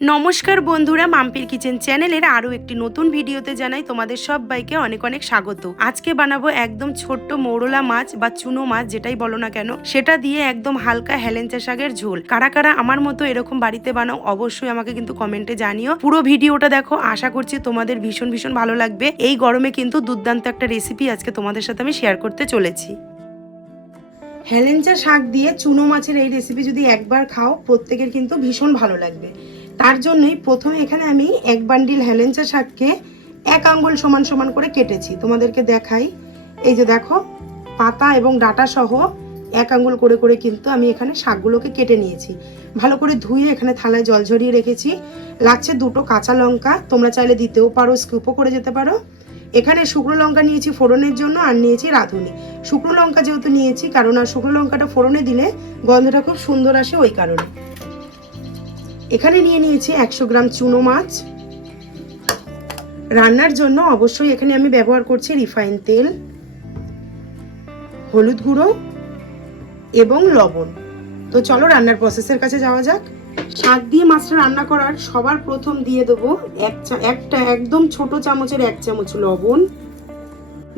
নমস্কার বন্ধুরা মাম্পির কিচেন চ্যানেলের আরও একটি নতুন ভিডিওতে জানাই তোমাদের সবাইকে অনেক অনেক স্বাগত। আজকে বানাবো একদম ছোট্ট মৌরলা মাছ বা চুনো মাছ, যেটাই বলো না কেন। সেটা দিয়ে একদম হালকা হেলেঞ্চা শাকের ঝোল। কারা কারা আমার মতো এরকম বাড়িতে বানাও, অবশ্যই আমাকে কিন্তু কমেন্টে জানিও। পুরো ভিডিওটা দেখো, আশা করছি তোমাদের ভীষণ ভীষণ ভালো লাগবে। এই গরমে কিন্তু দুর্দান্ত একটা রেসিপি আজকে তোমাদের সাথে আমি শেয়ার করতে চলেছি। হেলেঞ্চা শাক দিয়ে চুনো মাছের এই রেসিপি যদি একবার খাও, প্রত্যেকের কিন্তু ভীষণ ভালো লাগবে। তার জন্যই প্রথমে এখানে আমি এক বান্ডিল হেলেঞ্চা শাককে এক আঙ্গুল সমান সমান করে কেটেছি। তোমাদেরকে দেখাই। এই যে দেখো, পাতা এবং ডাটা সহ এক আঙ্গুল করে করে কিন্তু আমি এখানে শাকগুলোকে কেটে নিয়েছি। ভালো করে ধুয়ে এখানে থালায় জল ঝরিয়ে রেখেছি। লাগছে দুটো কাঁচা লঙ্কা, তোমরা চাইলে দিতেও পারো, স্কিপও করে যেতে পারো। এখানে শুকনো লঙ্কা নিয়েছি ফোড়নের জন্য আর নিয়েছি রাঁধুনি। শুকনো লঙ্কা যেহেতু নিয়েছি, কারণ আর শুকনো লঙ্কাটা ফোড়নে দিলে গন্ধটা খুব সুন্দর আসে ওই কারণে। এখানে নিয়ে নিয়েছি একশো গ্রাম চুনো মাছ। রান্নার জন্য অবশ্যই এখানে আমি ব্যবহার করছি রিফাইন তেল, হলুদ গুঁড়ো এবং লবণ। তো চলো রান্নার প্রসেসের কাছে যাওয়া যাক। শাক দিয়ে মাছটা রান্না করার সবার প্রথম দিয়ে দেবো এক একটা একদম ছোট চামচের এক চামচ লবণ।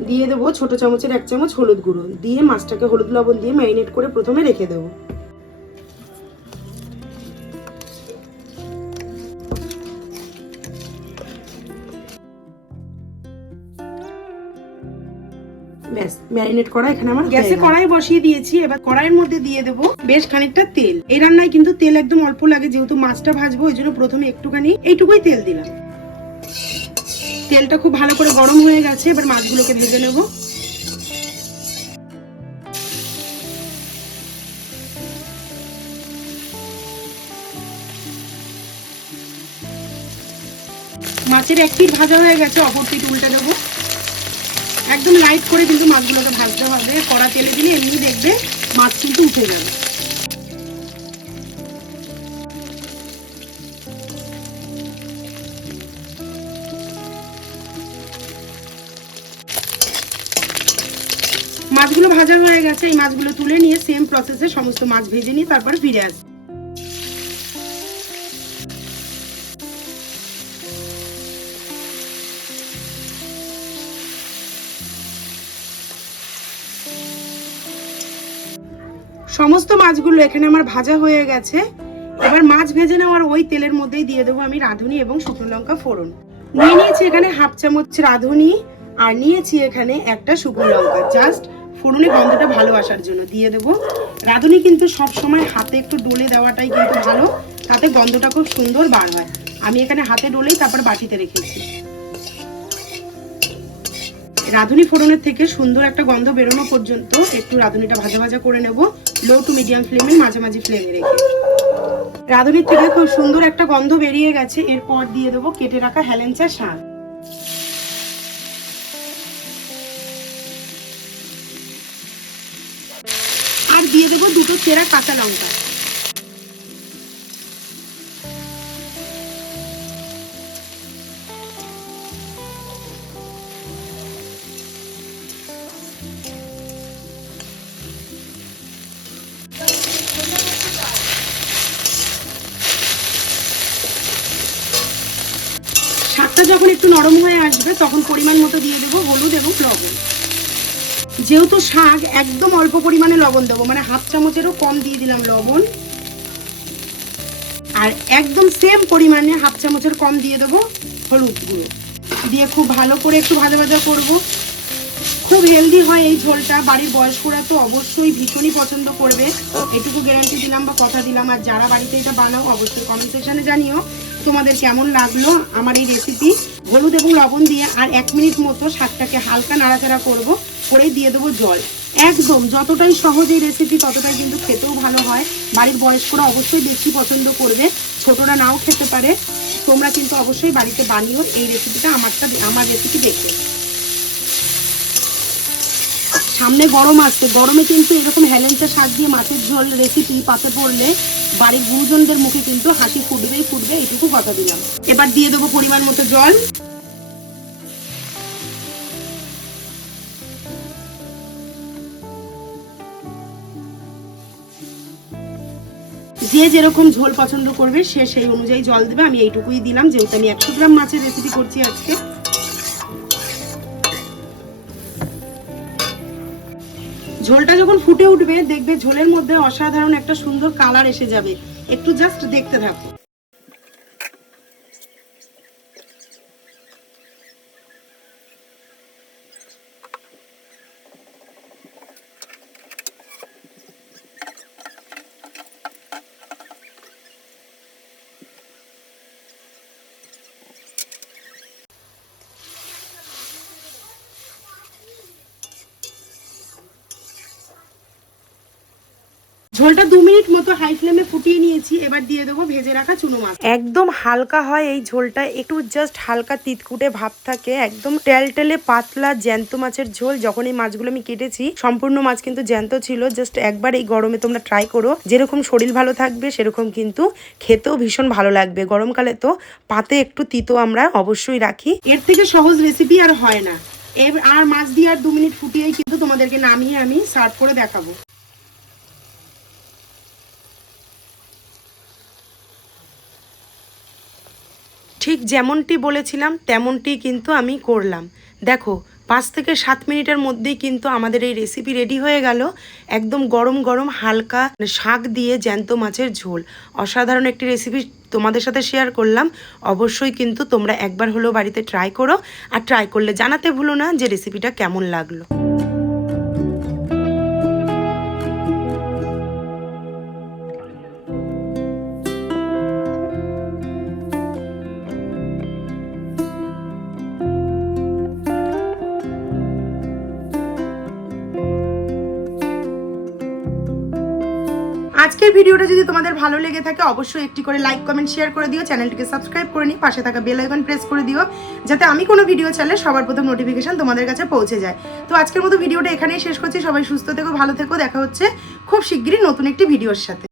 দিয়ে দেবো ছোট চামচের এক চামচ হলুদ গুঁড়ো। দিয়ে মাছটাকে হলুদ লবণ দিয়ে ম্যারিনেট করে প্রথমে রেখে দেবো। ব্যাস ম্যারিনেট করা এখানে আমার গ্যাসে কড়াই বসিয়ে দিয়েছি এবার কড়াইয়ের মধ্যে দিয়ে দেবো বেশ খানিকটা তেল। এই রান্নায় কিন্তু তেল একদম অল্প লাগে যেহেতু মাছটা ভাজবো ওই জন্য প্রথমে একটুখানি এইটুকুই তেল দিলাম। তেলটা খুব ভালো করে গরম হয়ে গেছে এবার মাছগুলোকে ভেজে নেব। মাছের এক ভাজা হয়ে গেছে অপর পিঠ উল্টে দেবো। একদম লাইট করে কিন্তু মাছগুলোকে ভাজতে হবে। কড়া তেলে দিলে এমনি দেখবে মাছ কিন্তু উঠে যাবে। মাছগুলো ভাজা হয়ে গেছে। এই মাছগুলো তুলে নিয়ে সেম প্রসেসে সমস্ত মাছ ভেজে নিয়ে তারপর ফিরে আসব। সমস্ত মাছগুলো এখানে আমার ভাজা হয়ে গেছে। এবার মাছ ভেজে নেওয়ার ওই তেলের মধ্যেই দিয়ে দেবো আমি রাঁধুনি এবং শুকনো লঙ্কা ফোড়ন। নিয়ে নিয়েছি এখানে হাফ চামচ রাঁধুনি আর নিয়েছি এখানে একটা শুকনো লঙ্কা। জাস্ট ফোড়নে গন্ধটা ভালো আসার জন্য দিয়ে দেবো। রাঁধুনি কিন্তু সব সময় হাতে একটু ডলে দেওয়াটাই কিন্তু ভালো। তাতে গন্ধটা খুব সুন্দর বার হয়। আমি এখানে হাতে ডলেই তারপর বাটিতে রেখেছি। রাঁধুনি ফোড়নের থেকে সুন্দর একটা গন্ধ বেরোনো পর্যন্ত একটু রাঁধুনিটা ভাজা ভাজা করে নেব লো টু মিডিয়াম ফ্লেমে মাঝামাঝি ফ্লেমে রেখে। রাঁধুনির থেকে খুব সুন্দর একটা গন্ধ বেরিয়ে গেছে, এরপর দিয়ে দেবো কেটে রাখা হেলেঞ্চা শাক। আর দিয়ে দেবো দুটো চেরা কাঁচা লঙ্কা। যখন একটু নরম হয়ে আসবে, তখন পরিমাণ মতো দিয়ে দেবো হলুদ এবং লবণ। যেহেতু শাক, একদম অল্প পরিমাণে লবণ দেবো মানে হাফ চামচেরও কম দিয়ে দিলাম লবণ। আর একদম সেম পরিমাণে হাফ চামচের কম দিয়ে দেবো হলুদ গুঁড়ো। দিয়ে খুব ভালো করে একটু ভাজা ভাজা করব। খুব হেলদি হয় এই ঝোলটা, বাড়ির বয়স্করা তো অবশ্যই ভীষণই পছন্দ করবে। এটুকু গ্যারান্টি দিলাম বা কথা দিলাম, আর যারা বাড়িতে এটা বানাও, অবশ্যই কমেন্ট সেকশনে জানিও। তোমাদের কেমন লাগল আমার এই রেসিপি হলুদ এবং লবণ দিয়ে আর এক মিনিট মতো শাকটাকে হালকা নাড়াচাড়া করব, করে দিয়ে দেবো জল। একদম যতটাই সহজ এই রেসিপি ততটাই কিন্তু খেতেও ভালো হয়। বাড়ির বয়স্করা অবশ্যই বেশি পছন্দ করবে। ছোটরা নাও খেতে পারে। তোমরা কিন্তু অবশ্যই বাড়িতে বানিও এই রেসিপিটা আমারটা, আমার রেসিপি দেখে। সামনে গরম আসছে। গরমে কিন্তু এরকম হেলেঞ্চা শাক দিয়ে মাছের ঝোল রেসিপি পাতে পড়লে বাড়ির গুরুজনদের মুখে কিন্তু হাসি ফুটবেই ফুটবে, এইটুকু কথা দিলাম। এবার দিয়ে দেবো পরিমাণ মতো জল। যে যেরকম ঝোল পছন্দ করবে, সে সেই অনুযায়ী জল দেবে। আমি এইটুকুই দিলাম, যেহেতু আমি একশো গ্রাম মাছের রেসিপি করছি আজকে। ঝোলটা যখন ফুটে উঠবে, দেখবে ঝোলের মধ্যে অসাধারণ একটা সুন্দর কালার এসে যাবে। একটু জাস্ট দেখতে থাকো। ঝোলটা দু মিনিট মতো হাই ফ্লেমে ফুটিয়ে নিয়েছি এবার দিয়ে দেবো ভেজে রাখা চুনো মাছ। একদম হালকা হয় এই ঝোলটা একটু জাস্ট হালকা তিতকুটে ভাব থাকে একদম টেলটেলে পাতলা জ্যান্ত মাছের ঝোল যখন এই মাছগুলো আমি কেটেছি সম্পূর্ণ মাছ কিন্তু জ্যান্ত ছিল জাস্ট একবার এই গরমে তোমরা ট্রাই করো যেরকম শরীর ভালো থাকবে সেরকম কিন্তু খেতেও ভীষণ ভালো লাগবে। গরমকালে তো পাতে একটু তিতো আমরা অবশ্যই রাখি। এর থেকে সহজ রেসিপি আর হয় না। এর আর মাছ দিয়ে আর দু মিনিট ফুটিয়েই কিন্তু তোমাদেরকে নামিয়ে আমি সার্ভ করে দেখাবো। যেমনটি বলেছিলাম, তেমনটি কিন্তু আমি করলাম। দেখো, পাঁচ থেকে সাত মিনিটের মধ্যেই কিন্তু আমাদের এই রেসিপি রেডি হয়ে গেল। একদম গরম গরম হালকা শাক দিয়ে জ্যান্ত মাছের ঝোল। অসাধারণ একটি রেসিপি তোমাদের সাথে শেয়ার করলাম। অবশ্যই কিন্তু তোমরা একবার হলেও বাড়িতে ট্রাই করো। আর ট্রাই করলে জানাতে ভুলো না যে রেসিপিটা কেমন লাগল। আজকের ভিডিওটা যদি তোমাদের ভালো লেগে থাকে, অবশ্যই একটি করে লাইক কমেন্ট শেয়ার করে দিও। চ্যানেলটিকে সাবস্ক্রাইব করে নিই পাশে থাকা বেল আইকন প্রেস করে দিও, যাতে আমি কোনো ভিডিও চ্যানেলে সবার প্রথম নোটিফিকেশান তোমাদের কাছে পৌঁছে যায়। তো আজকের মতো ভিডিওটা এখানেই শেষ করছি। সবাই সুস্থ থেকো, ভালো থেকো। দেখা হচ্ছে খুব শিগগিরই নতুন একটি ভিডিওর সাথে।